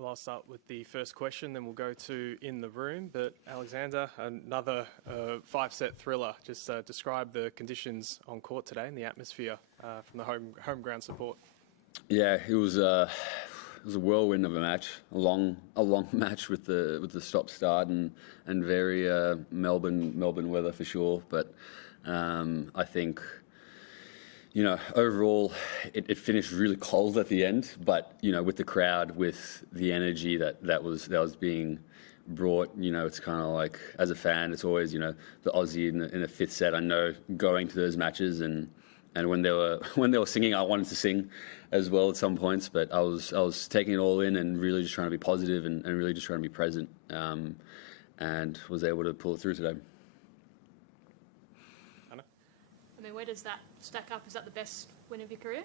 Well, I'll start with the first question, then we'll go to in the room. But Aleksandar, another five-set thriller. Just describe the conditions on court today and the atmosphere from the home ground support. Yeah, it was a whirlwind of a match, a long match with the stop-start and very Melbourne weather for sure. But I think, you know, overall it finished really cold at the end. But you know, with the crowd, with the energy that was being brought, you know, it's kind of like, as a fan, it's always, you know, the Aussie in the fifth set. I know going to those matches and when they were singing, I wanted to sing as well at some points, but I was taking it all in and really just trying to be positive and really just trying to be present, and was able to pull it through today. Anna? I mean, where does that stack up? Is that the best win of your career?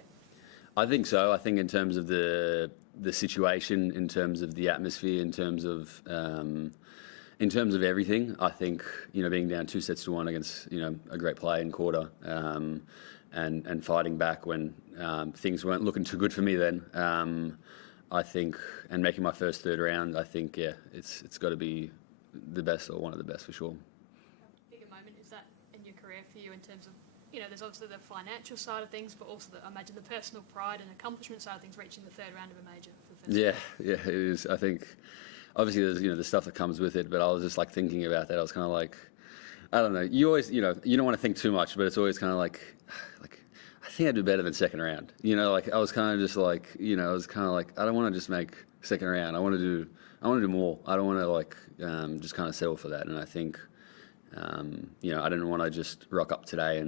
I think so. I think in terms of the situation, in terms of the atmosphere, in terms of everything, I think, you know, being down 2-1 against, you know, a great player in Korda, and fighting back when things weren't looking too good for me then, I think, and making my first third round, I think, yeah, it's got to be the best or one of the best for sure. How big a moment is that in your career for you in terms of, you know, there's obviously the financial side of things, but also I imagine the personal pride and accomplishment side of things, reaching the third round of a major for the first time. Yeah, it is. I think, obviously, there's, you know, the stuff that comes with it, but I was just like thinking about that. I was kind of like, I don't know. You always, you know, you don't want to think too much, but it's always kind of like, I think I'd do better than second round. You know, like I was kind of just like, you know, I was kind of like, I don't want to just make second round. I want to do more. I don't want to like just kind of settle for that. And I think, you know, I didn't want to just rock up today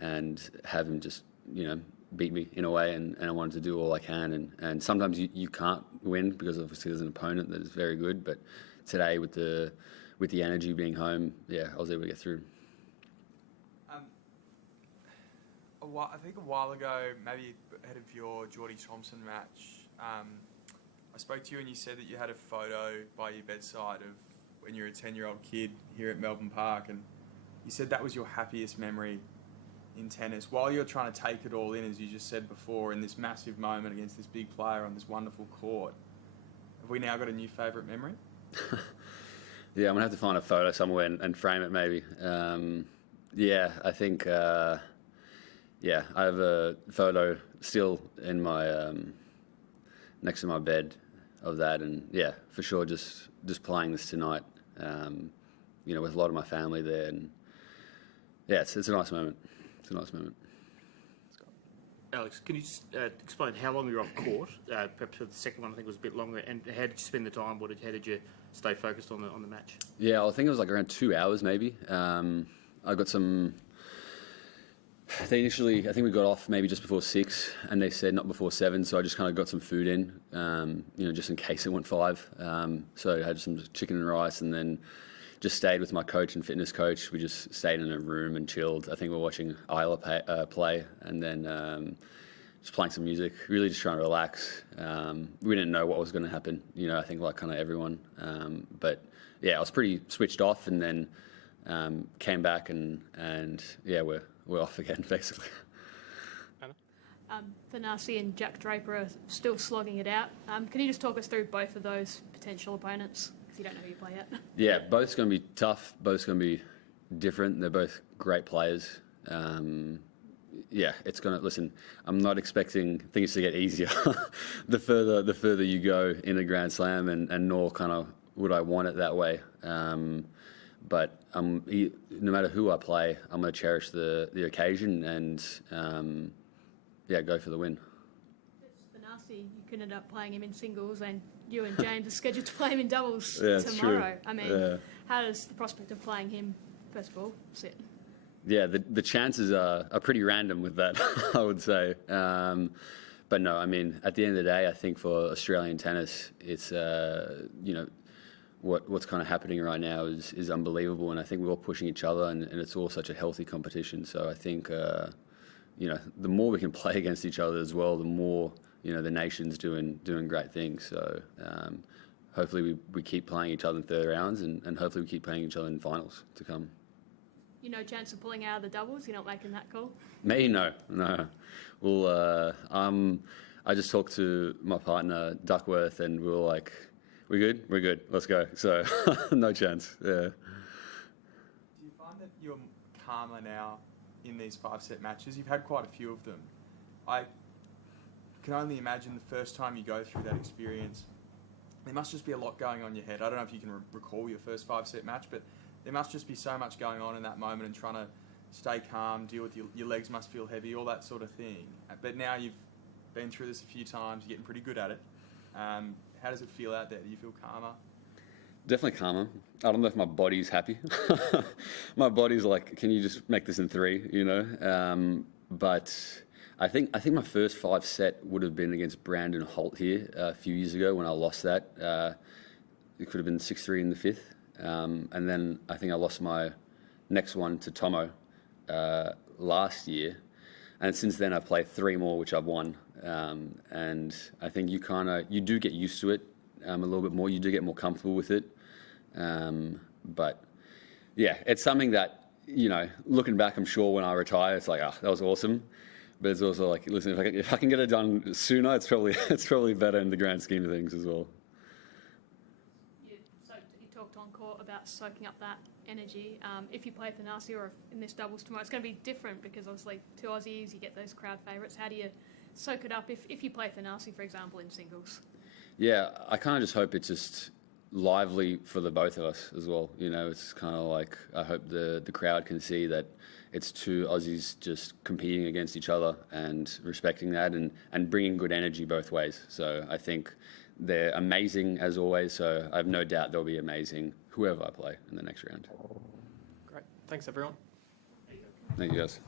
and have him just, you know, beat me in a way, and I wanted to do all I can, and sometimes you can't win because obviously there's an opponent that is very good, but today with the energy being home, yeah, I was able to get through. I think a while ago, maybe ahead of your Geordie Thompson match, I spoke to you and you said that you had a photo by your bedside of when you were a 10-year-old kid here at Melbourne Park, and you said that was your happiest memory in tennis, while you're trying to take it all in, as you just said before, in this massive moment against this big player on this wonderful court. Have we now got a new favourite memory? Yeah, I'm going to have to find a photo somewhere and frame it maybe. Yeah, I think, yeah, I have a photo still in my, next to my bed of that, and yeah, for sure just playing this tonight, you know, with a lot of my family there, and yeah, it's a nice moment. It's a nice moment. Alex, can you just explain how long you were off court? Perhaps the second one I think was a bit longer. And how did you spend the time? How did you stay focused on the match? Yeah, I think it was like around 2 hours maybe. I got some. I think we got off maybe just before 6, and they said not before 7. So I just kind of got some food in, you know, just in case it went 5. So I had some chicken and rice, and then just stayed with my coach and fitness coach. We just stayed in a room and chilled. I think we were watching Isla play, and then just playing some music, really just trying to relax. We didn't know what was going to happen, you know, I think like kind of everyone. But yeah, I was pretty switched off, and then came back and yeah, we're off again, basically. Thanasi and Jack Draper are still slogging it out. Can you just talk us through both of those potential opponents? You don't know who you play yet. Yeah, both's going to be tough. Both's going to be different. They're both great players. Yeah, it's going to, listen, I'm not expecting things to get easier the further you go in a Grand Slam, and nor kind of would I want it that way. But no matter who I play, I'm going to cherish the occasion and yeah, go for the win. Thanasi, you can end up playing him in singles, and you and James are scheduled to play him in doubles yeah, tomorrow. True. I mean, yeah. How does the prospect of playing him, first of all, sit? Yeah, the chances are pretty random with that, I would say. But no, I mean, at the end of the day, I think for Australian tennis, it's, you know, what's kind of happening right now is unbelievable, and I think we're all pushing each other, and it's all such a healthy competition. So I think, you know, the more we can play against each other as well, the more, you know, the nation's doing great things. So hopefully we keep playing each other in third rounds, and hopefully we keep playing each other in finals to come. You no chance of pulling out of the doubles? You're not making that call? Me, no. Well, I'm I just talked to my partner Duckworth, and we were like, "We're good, we're good, let's go." So no chance. Yeah. Do you find that you're calmer now in these 5-set matches? You've had quite a few of them. I can only imagine the first time you go through that experience, there must just be a lot going on in your head. I don't know if you can recall your first 5-set match, but there must just be so much going on in that moment and trying to stay calm, deal with your legs must feel heavy, all that sort of thing. But now you've been through this a few times, you're getting pretty good at it. How does it feel out there? Do you feel calmer? Definitely calmer. I don't know if my body's happy. My body's like, can you just make this in 3, you know? But I think my first 5 set would have been against Brandon Holt here a few years ago when I lost that. It could have been 6-3 in the 5th. And then I think I lost my next one to Tomo last year. And since then I've played 3 more, which I've won. And I think you do get used to it a little bit more. You do get more comfortable with it. But yeah, it's something that, you know, looking back, I'm sure when I retire, it's like, that was awesome. But it's also like, listen, if I can get it done sooner, it's probably better in the grand scheme of things as well. You talked on court about soaking up that energy. If you play Thanasi or in this doubles tomorrow, it's going to be different because obviously 2 Aussies, you get those crowd favourites. How do you soak it up if you play Thanasi, for example, in singles? Yeah, I kind of just hope it's just lively for the both of us as well. You know, it's kind of like, I hope the crowd can see that it's 2 Aussies just competing against each other and respecting that and bringing good energy both ways. So I think they're amazing as always. So I have no doubt they'll be amazing whoever I play in the next round. Great. Thanks, everyone. Thank you, guys.